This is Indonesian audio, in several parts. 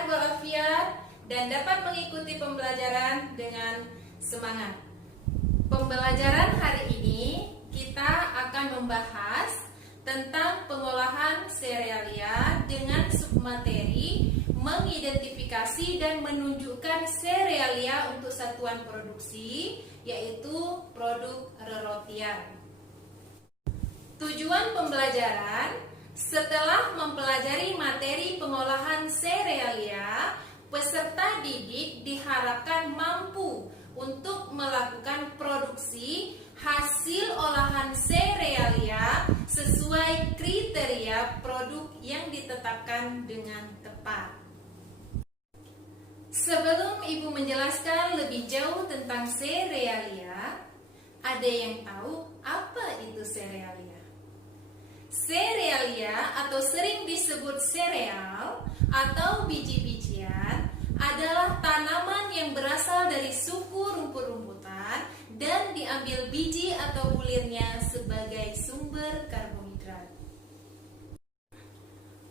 sehat walafiat dan dapat mengikuti pembelajaran dengan semangat. Pembelajaran hari ini kita akan membahas tentang pengolahan serealia dengan submateri, mengidentifikasi dan menunjukkan serealia untuk satuan produksi, yaitu produk rerotian. Tujuan pembelajaran: setelah mempelajari materi pengolahan serealia, peserta didik diharapkan mampu untuk melakukan produksi hasil olahan serealia sesuai kriteria produk yang ditetapkan dengan tepat. Sebelum Ibu menjelaskan lebih jauh tentang serealia, ada yang tahu apa itu serealia? Serealia atau sering disebut sereal atau biji-bijian adalah tanaman yang berasal dari suku rumput-rumputan dan diambil biji atau bulirnya sebagai sumber karbohidrat.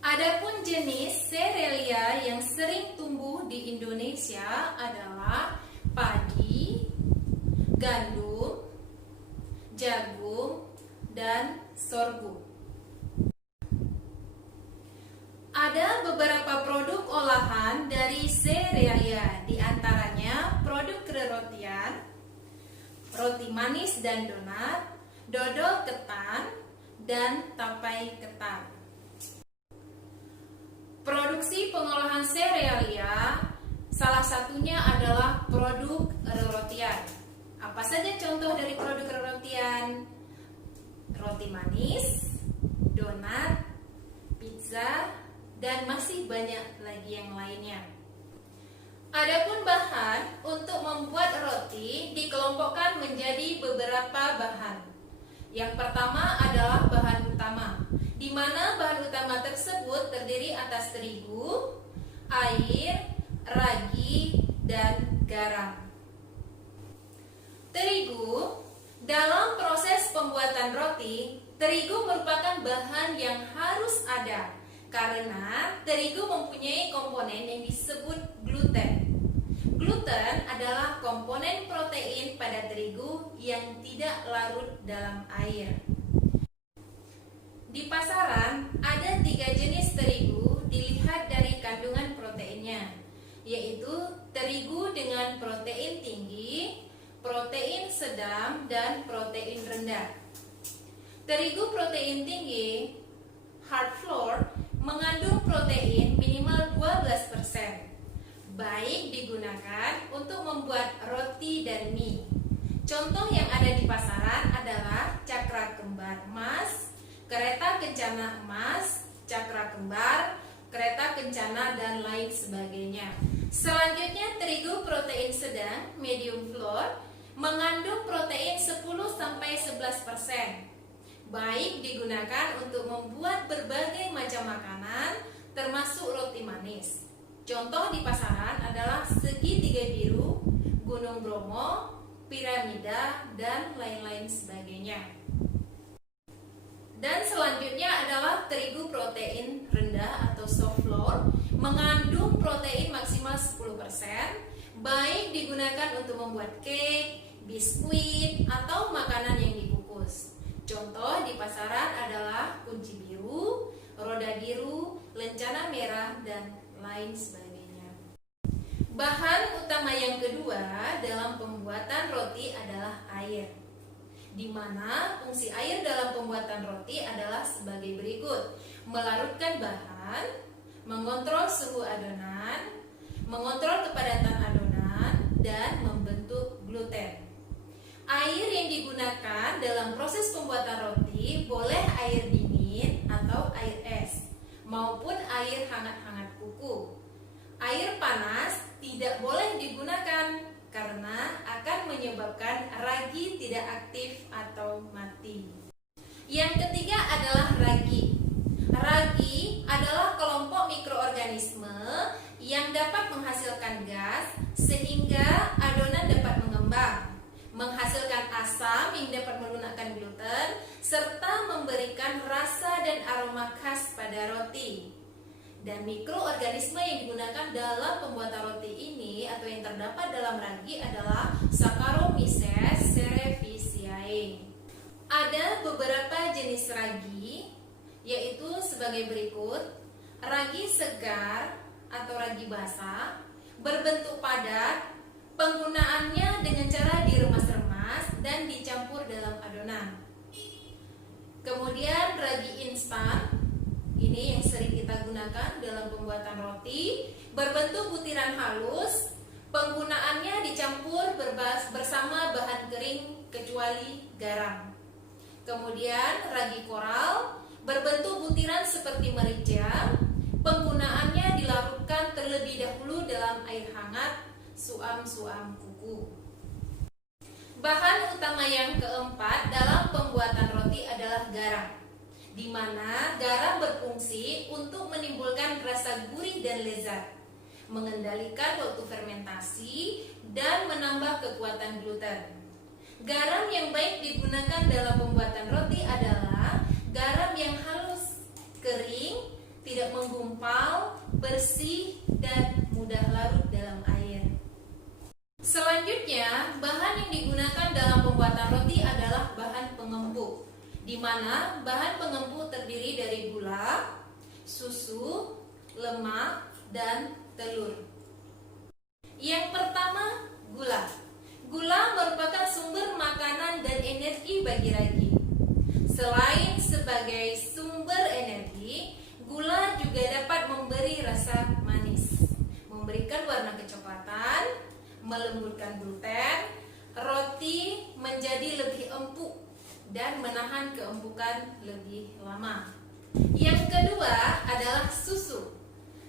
Adapun jenis serealia yang sering tumbuh di Indonesia adalah padi, gandum, jagung, dan sorghum. Ada beberapa produk olahan dari serealia, diantaranya produk rerotian, roti manis dan donat, dodol ketan, dan tapai ketan. Produksi pengolahan serealia salah satunya adalah produk rerotian. Apa saja contoh dari produk rerotian? Roti manis, donat, pizza, dan masih banyak lagi yang lainnya. Adapun bahan untuk membuat roti dikelompokkan menjadi beberapa bahan. Yang pertama adalah bahan utama, di mana bahan utama tersebut terdiri atas terigu, air, ragi, dan garam. Terigu, dalam proses pembuatan roti, terigu merupakan bahan yang harus ada karena terigu mempunyai komponen yang disebut gluten. Gluten adalah komponen protein pada terigu yang tidak larut dalam air. Di pasaran ada 3 jenis terigu dilihat dari kandungan proteinnya, yaitu terigu dengan protein tinggi, protein sedang, dan protein rendah. Terigu protein tinggi, hard flour, mengandung protein minimal 12%, baik digunakan untuk membuat roti dan mie. Contoh yang ada di pasaran adalah cakra kembar emas, kereta kencana emas, cakra kembar, kereta kencana, dan lain sebagainya. Selanjutnya terigu protein sedang, medium flour, mengandung protein 10-11%, baik digunakan untuk membuat berbagai macam makanan, termasuk roti manis. Contoh di pasaran adalah segitiga biru, Gunung Bromo, piramida, dan lain-lain sebagainya. Dan selanjutnya adalah terigu protein rendah atau soft flour, mengandung protein maksimal 10%, baik digunakan untuk membuat cake, biskuit, atau makanan yang dikukus. Contoh di pasaran adalah kunci biru, roda biru, lencana merah, dan lain sebagainya. Bahan utama yang kedua dalam pembuatan roti adalah air, di mana fungsi air dalam pembuatan roti adalah sebagai berikut: melarutkan bahan, mengontrol suhu adonan, mengontrol kepadatan adonan, dan membentuk gluten. Air yang digunakan dalam proses pembuatan roti boleh air dingin atau air es, maupun air hangat-hangat kuku. Air panas tidak boleh digunakan karena akan menyebabkan ragi tidak aktif atau mati. Yang ketiga adalah ragi. Ragi adalah kelompok mikroorganisme yang dapat menghasilkan gas sehingga adonan dapat mengembang, menghasilkan asam yang dapat melunakkan gluten, serta memberikan rasa dan aroma khas pada roti. Dan mikroorganisme yang digunakan dalam pembuatan roti ini atau yang terdapat dalam ragi adalah Saccharomyces cerevisiae. Ada beberapa jenis ragi, yaitu sebagai berikut: ragi segar atau ragi basah, berbentuk padat, penggunaannya dengan cara diremas-remas dan dicampur dalam adonan. Kemudian ragi instan, ini yang sering kita gunakan dalam pembuatan roti, berbentuk butiran halus, penggunaannya dicampur bersama bahan kering kecuali garam. Kemudian ragi koral, berbentuk butiran seperti merica, penggunaannya dilarutkan terlebih dahulu dalam air hangat, suam-suam kuku. Bahan utama yang keempat dalam pembuatan roti adalah garam, di mana garam berfungsi untuk menimbulkan rasa gurih dan lezat, mengendalikan waktu fermentasi, dan menambah kekuatan gluten. Garam yang baik digunakan dalam pembuatan roti adalah garam yang halus, kering, tidak menggumpal, bersih, dan mudah larut dalam air. Selanjutnya, bahan yang digunakan dalam pembuatan roti adalah bahan pengempuk, di mana bahan pengempuk terdiri dari gula, susu, lemak, dan telur. Yang pertama, gula. Gula merupakan sumber makanan dan energi bagi ragi. Selain sebagai sumber energi, gula juga dapat memberi rasa manis, memberikan warna kecoklatan, melembutkan gluten, roti menjadi lebih empuk dan menahan keempukan lebih lama. Yang kedua adalah susu.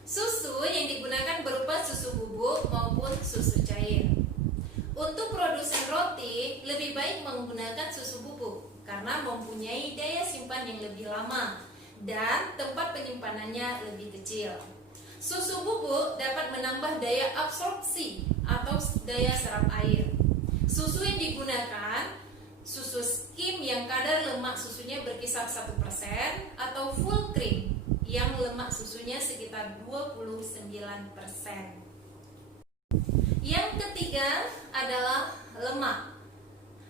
Susu yang digunakan berupa susu bubuk maupun susu cair. Untuk produsen roti lebih baik menggunakan susu bubuk karena mempunyai daya simpan yang lebih lama dan tempat penyimpanannya lebih kecil. Susu bubuk dapat menambah daya absorpsi atau daya serap air. Susu yang digunakan susu skim yang kadar lemak susunya berkisar 1% atau full cream yang lemak susunya sekitar 29%. Yang ketiga adalah lemak.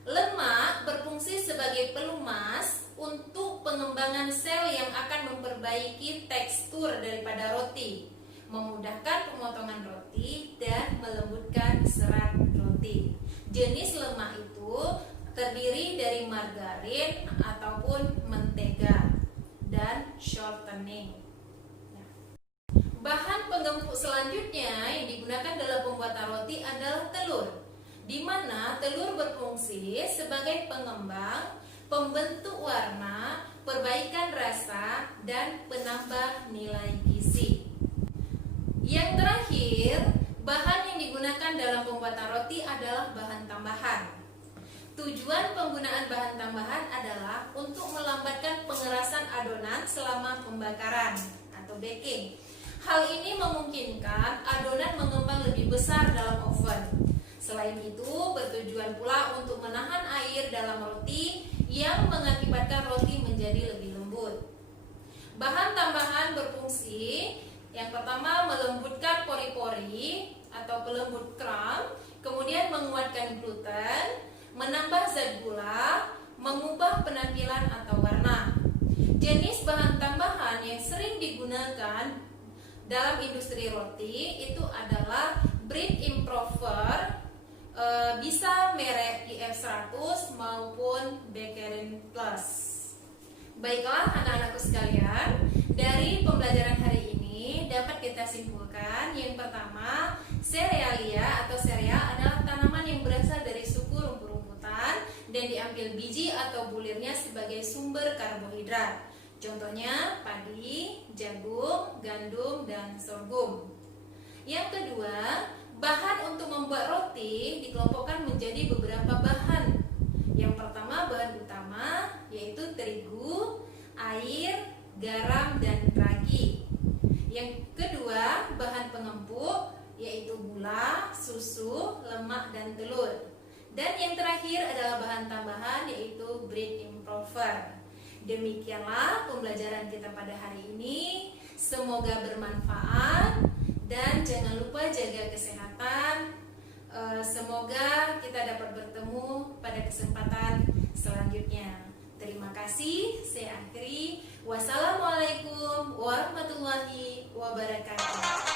Lemak berfungsi sebagai pelumas untuk pengembangan sel yang akan memperbaiki tekstur daripada roti, memudahkan pemotongan roti, dan melembutkan serat roti. Jenis lemak itu terdiri dari margarin ataupun mentega dan shortening. Bahan penggempuk selanjutnya yang digunakan dalam pembuatan roti adalah telur, di mana telur berfungsi sebagai pengembang, pembentuk warna, perbaikan rasa, dan penambah nilai gizi. Yang terakhir, bahan yang digunakan dalam pembuatan roti adalah bahan tambahan. Tujuan penggunaan bahan tambahan adalah untuk melambatkan pengerasan adonan selama pembakaran atau baking. Hal ini memungkinkan adonan mengembang lebih besar dalam oven. Selain itu, bertujuan pula untuk menahan air dalam roti yang mengakibatkan roti menjadi lebih lembut. Bahan tambahan berfungsi yang pertama melembutkan pori-pori atau pelembut kram, kemudian menguatkan gluten, menambah zat gula, mengubah penampilan atau warna. Jenis bahan tambahan yang sering digunakan dalam industri roti itu adalah bread improver, bisa merek IF100 maupun Beccarin Plus. Baiklah anak-anakku sekalian, dari pembelajaran hari ini dapat kita simpulkan yang pertama, serealia atau sereal adalah tanaman yang berasal dari suku rumput-rumputan dan diambil biji atau bulirnya sebagai sumber karbohidrat. Contohnya padi, jagung, gandum, dan sorghum. Yang kedua, bahan untuk membuat roti dikelompokkan menjadi beberapa bahan. Yang pertama bahan utama yaitu terigu, air, garam, dan ragi. Yang kedua bahan pengempuk yaitu gula, susu, lemak, dan telur. Dan yang terakhir adalah bahan tambahan yaitu bread improver. Demikianlah pembelajaran kita pada hari ini. Semoga bermanfaat dan jangan lupa jaga kesehatan. Semoga kita dapat bertemu pada kesempatan selanjutnya. Terima kasih. Saya akhiri. Wassalamualaikum warahmatullahi wabarakatuh.